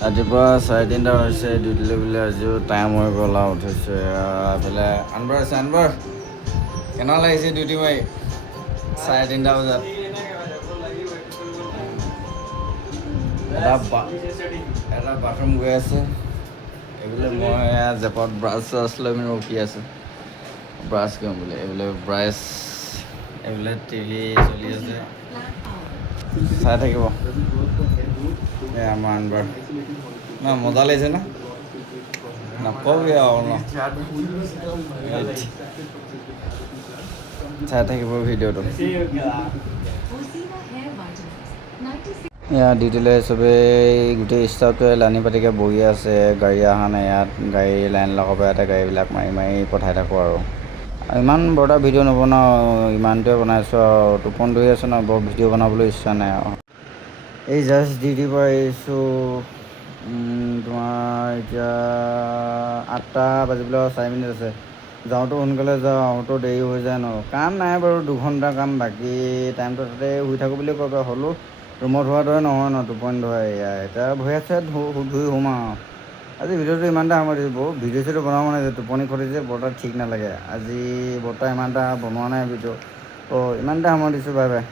ৰাতিপুৱা 3:30 হৈছে ডিউটিলৈ বোলে আজিও টাইম হৈ গ'ল আৰু উঠিছোঁ এইফালে আনবাৰ আছে আনবাৰ কেনেকুৱা লাগিছে ডিউটি মাৰি 3:30 বজাত এটা বাথৰুম গৈ আছে এইবোলে মই জেপত ব্ৰাছ চাছ লৈ পিনে ৰখি আছোঁ ব্ৰাছ কৰিম বোলে এইবোলে ব্ৰাছ এইবোলে টিভি চলি আছে চাই থাকিব আমাৰ আনবাৰ ন মজা লাগিছে ন নকবি আৰু ন চাই থাকিব ভিডিঅ'টো ইয়াত ডিউটিলৈ চবেই গোটেই ষ্টাফটোৱে লানি পাতিকৈ বহি আছে গাড়ী অহা নাই ইয়াত গাড়ী লাইন লগাব ইয়াতে গাড়ীবিলাক মাৰি মাৰি পঠাই থাকোঁ আৰু ইমান বৰটা ভিডিঅ' নবনাওঁ ইমানটোৱে বনাইছোঁ আৰু টোপনি ধৰি আছোঁ ন বৰ ভিডিঅ' বনাবলৈ ইচ্ছা নাই আৰু এই জাষ্ট ডিউটিৰ পৰা আহিছোঁ তোমাৰ এতিয়া 8টা বাজিবলৈ 4 মিনিট আছে যাওঁতো সোনকালে যাওঁ আহোঁতো দেৰি হৈ যায় ন কাম নাই বাৰু 2 ঘণ্টা কাম বাকী টাইমটো তাতে শুই থাকোঁ বুলি কয় বাৰু হ'লেও ৰুমত হোৱাৰ দৰে নহয় ন টোপনি ধৰে এয়া এতিয়া ভৰি হাত ধুই শুম আৰু আজি ভিডিঅ'টো ইমানটা সময় দিছোঁ বহুত ভিডিঅ' চিডিঅ' বনাব মানে যে টোপনি খতি যে বৰটা ঠিক নালাগে আজি বৰটা ইমানটা বনোৱা নাই ভিডিঅ' ইমানটা সময় দিছোঁ বাই বাই